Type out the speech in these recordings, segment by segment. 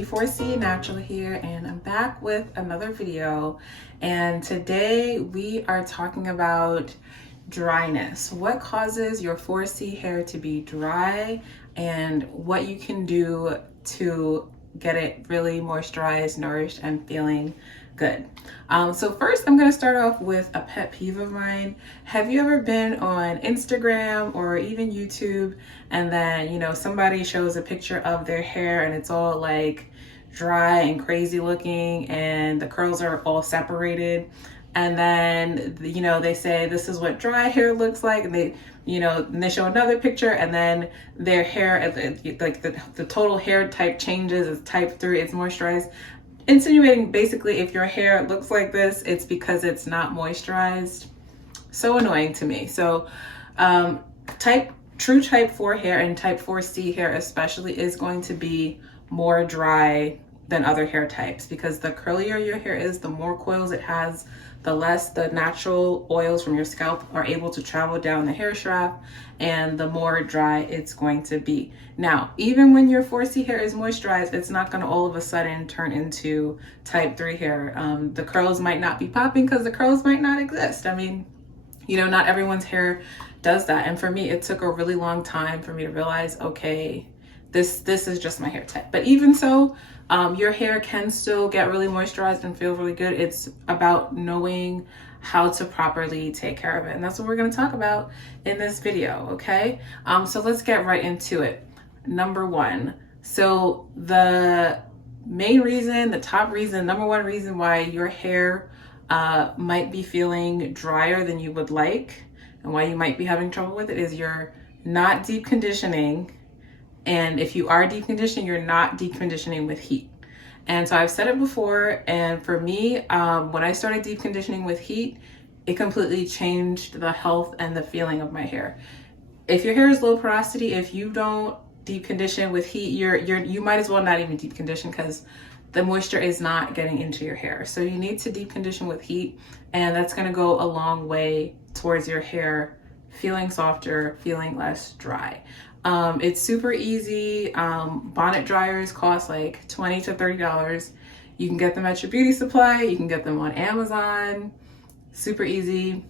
D4C Natural here, and I'm back with another video. And today we are talking about dryness. What causes your 4C hair to be dry and what you can do to get it really moisturized, nourished, and feeling good. So first I'm going to start off with a pet peeve of mine. Have you ever been on Instagram or even YouTube and then, somebody shows a picture of their hair and it's all like dry and crazy looking and the curls are all separated, and then they say this is what dry hair looks like, and they show another picture and then their hair, like the total hair type changes, it's type 3, it's moisturized, insinuating basically if your hair looks like this, it's because it's not moisturized. So annoying to me. So true type 4 hair and type 4C hair especially is going to be more dry than other hair types, because the curlier your hair is, the more coils it has, the less the natural oils from your scalp are able to travel down the hair shaft, and the more dry it's going to be. Now, even when your 4C hair is moisturized, it's not going to all of a sudden turn into type 3 hair. The curls might not be popping because the curls might not exist. I mean, not everyone's hair does that. And for me, it took a really long time for me to realize, okay, this is just my hair type. But even so, your hair can still get really moisturized and feel really good. It's about knowing how to properly take care of it. And that's what we're going to talk about in this video, okay? So let's get right into it. Number one, so the main reason, number one reason why your hair might be feeling drier than you would like and why you might be having trouble with it is you're not deep conditioning. And if you are deep conditioning, you're not deep conditioning with heat. And so I've said it before, and for me, when I started deep conditioning with heat, it completely changed the health and the feeling of my hair. If your hair is low porosity, if you don't deep condition with heat, you might as well not even deep condition, because the moisture is not getting into your hair. So you need to deep condition with heat, and that's going to go a long way towards your hair feeling softer, feeling less dry. It's super easy. Bonnet dryers cost like $20 to $30. You can get them at your beauty supply. You can get them on Amazon. Super easy.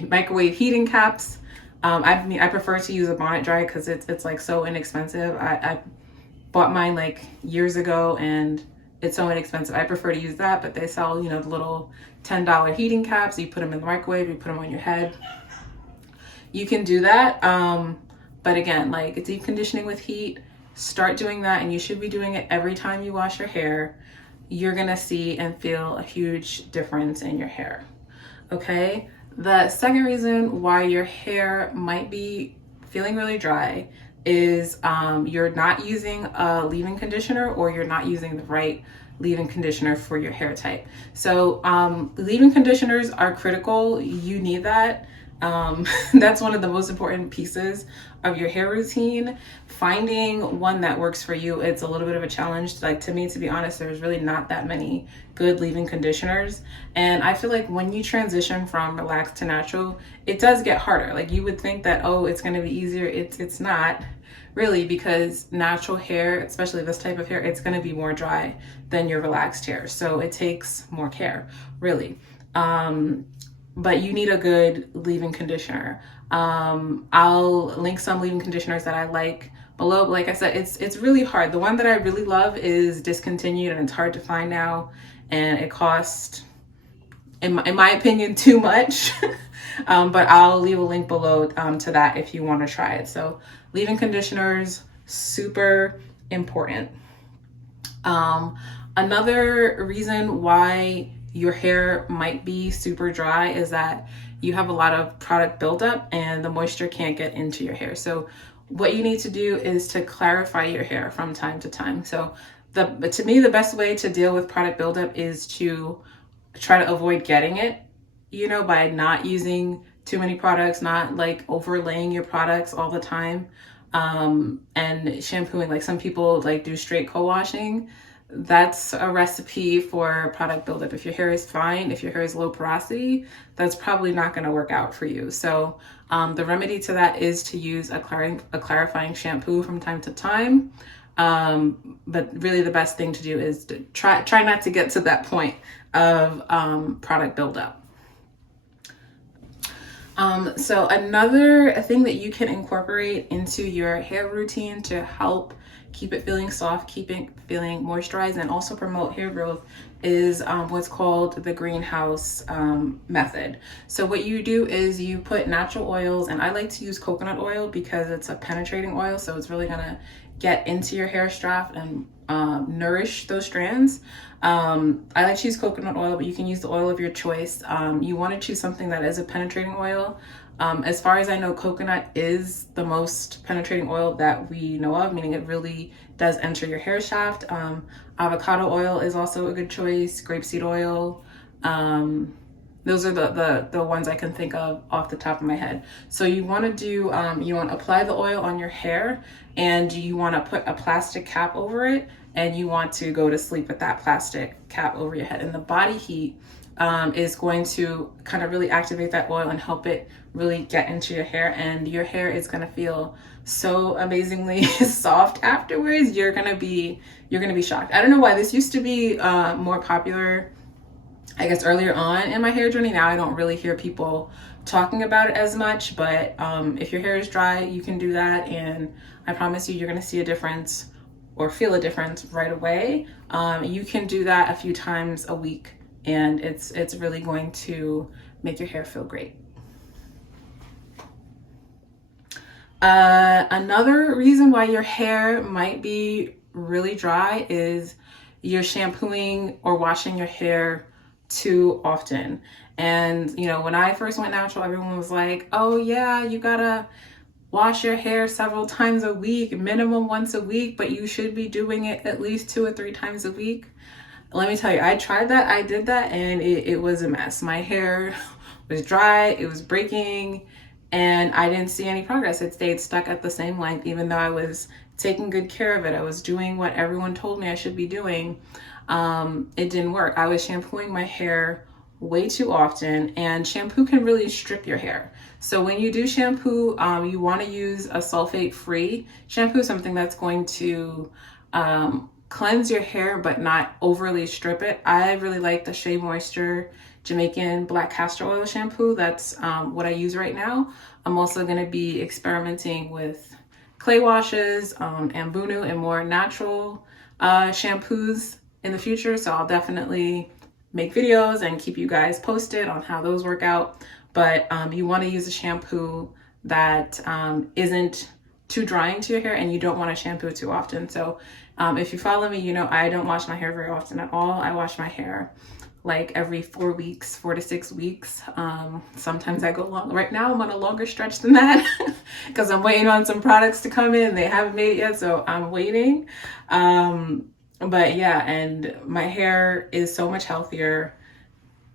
Microwave heating caps. I prefer to use a bonnet dryer because it's like so inexpensive. I bought mine like years ago and it's so inexpensive. I prefer to use that, but they sell, the little $10 heating caps. You put them in the microwave, you put them on your head. You can do that. But again, like deep conditioning with heat, start doing that, and you should be doing it every time you wash your hair. You're gonna see and feel a huge difference in your hair, okay? The second reason why your hair might be feeling really dry is you're not using a leave-in conditioner, or you're not using the right leave-in conditioner for your hair type. So leave-in conditioners are critical. You need that. That's one of the most important pieces of your hair routine. Finding one that works for you, it's a little bit of a challenge. Like, to me, to be honest, there's really not that many good leave-in conditioners. And I feel like when you transition from relaxed to natural, it does get harder. Like, you would think that, oh, it's going to be easier. It's not really, because natural hair, especially this type of hair, it's going to be more dry than your relaxed hair. So it takes more care, really. But you need a good leave-in conditioner. I'll link some leave-in conditioners that I like below. But like I said, it's really hard. The one that I really love is discontinued, and it's hard to find now, and it costs, in my opinion, too much. But I'll leave a link below to that if you want to try it. So leave-in conditioners, super important. Another reason why your hair might be super dry is that you have a lot of product buildup and the moisture can't get into your hair. So what you need to do is to clarify your hair from time to time. So to me, the best way to deal with product buildup is to try to avoid getting it, by not using too many products, not like overlaying your products all the time, and shampooing. Like, some people like do straight co-washing. That's a recipe for product buildup. If your hair is fine, if your hair is low porosity, that's probably not going to work out for you. So the remedy to that is to use a clarifying shampoo from time to time. But really the best thing to do is to try not to get to that point of product buildup. So another thing that you can incorporate into your hair routine to help keep it feeling soft, keep it feeling moisturized, and also promote hair growth is what's called the greenhouse method. So what you do is you put natural oils, and I like to use coconut oil because it's a penetrating oil, so it's really gonna get into your hair strap and nourish those strands. I like to use coconut oil, but you can use the oil of your choice. You want to choose something that is a penetrating oil. As far as I know, coconut is the most penetrating oil that we know of, meaning it really does enter your hair shaft. Avocado oil is also a good choice, grapeseed oil. Those are the ones I can think of off the top of my head. So you want to do, you want to apply the oil on your hair, and you want to put a plastic cap over it, and you want to go to sleep with that plastic cap over your head. And the body heat is going to kind of really activate that oil and help it really get into your hair, and your hair is going to feel so amazingly soft afterwards. You're gonna be shocked. I don't know why this used to be more popular, I guess, earlier on in my hair journey. Now I don't really hear people talking about it as much, but if your hair is dry, you can do that, and I promise you, you're gonna see a difference or feel a difference right away. You can do that a few times a week, and it's really going to make your hair feel great. Another reason why your hair might be really dry is you're shampooing or washing your hair too often. And you know, when I first went natural, everyone was like, oh yeah, you gotta wash your hair several times a week, minimum once a week, but you should be doing it at least 2 or 3 times a week. Let me tell you, I tried that, I did that, and it was a mess. My hair was dry, it was breaking, and I didn't see any progress. It stayed stuck at the same length, even though I was taking good care of it. I was doing what everyone told me I should be doing. It didn't work. I was shampooing my hair way too often, and shampoo can really strip your hair. So when you do shampoo, you want to use a sulfate-free shampoo, something that's going to cleanse your hair but not overly strip it. I really like the Shea Moisture Jamaican black castor oil shampoo. That's what I use right now. I'm also going to be experimenting with clay washes, Ambunu, and more natural shampoos in the future. So I'll definitely make videos and keep you guys posted on how those work out. But you want to use a shampoo that isn't too drying to your hair, and you don't want to shampoo too often. So if you follow me, you know I don't wash my hair very often at all. I wash my hair like every 4 weeks, 4 to 6 weeks. Sometimes I go long. Right now I'm on a longer stretch than that because I'm waiting on some products to come in. They haven't made it yet, so I'm waiting. But yeah, and my hair is so much healthier.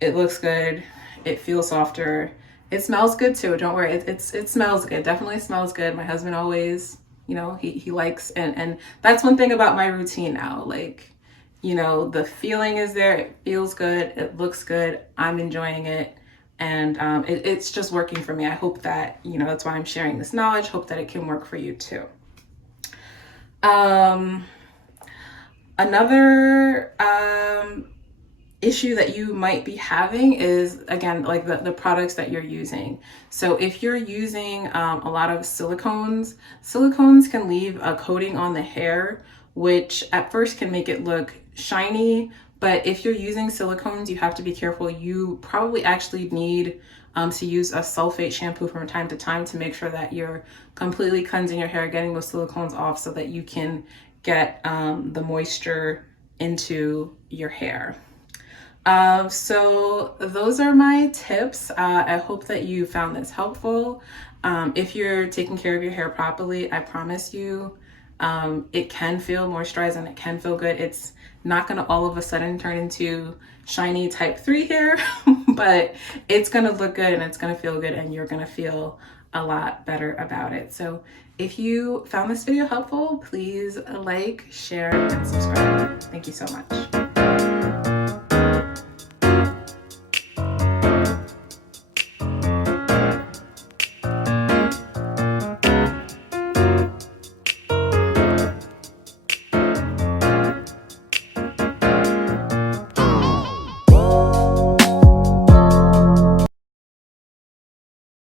It looks good. It feels softer. It smells good too. Don't worry. It smells good. Definitely smells good. My husband always, you know, he likes, and that's one thing about my routine now. Like, you know, the feeling is there. It feels good. It looks good. I'm enjoying it. And it's just working for me. I hope that, you know, that's why I'm sharing this knowledge. Hope that it can work for you too. Another issue that you might be having is, again, like the products that you're using. So if you're using a lot of silicones can leave a coating on the hair, which at first can make it look shiny. But if you're using silicones, you have to be careful. You probably actually need to use a sulfate shampoo from time to time to make sure that you're completely cleansing your hair, getting those silicones off so that you can get the moisture into your hair. So those are my tips. I hope that you found this helpful. If you're taking care of your hair properly, I promise you, it can feel moisturized and it can feel good. It's not going to all of a sudden turn into shiny type 3 hair, but it's going to look good and it's going to feel good, and you're going to feel a lot better about it. So if you found this video helpful, please like, share, and subscribe. Thank you so much.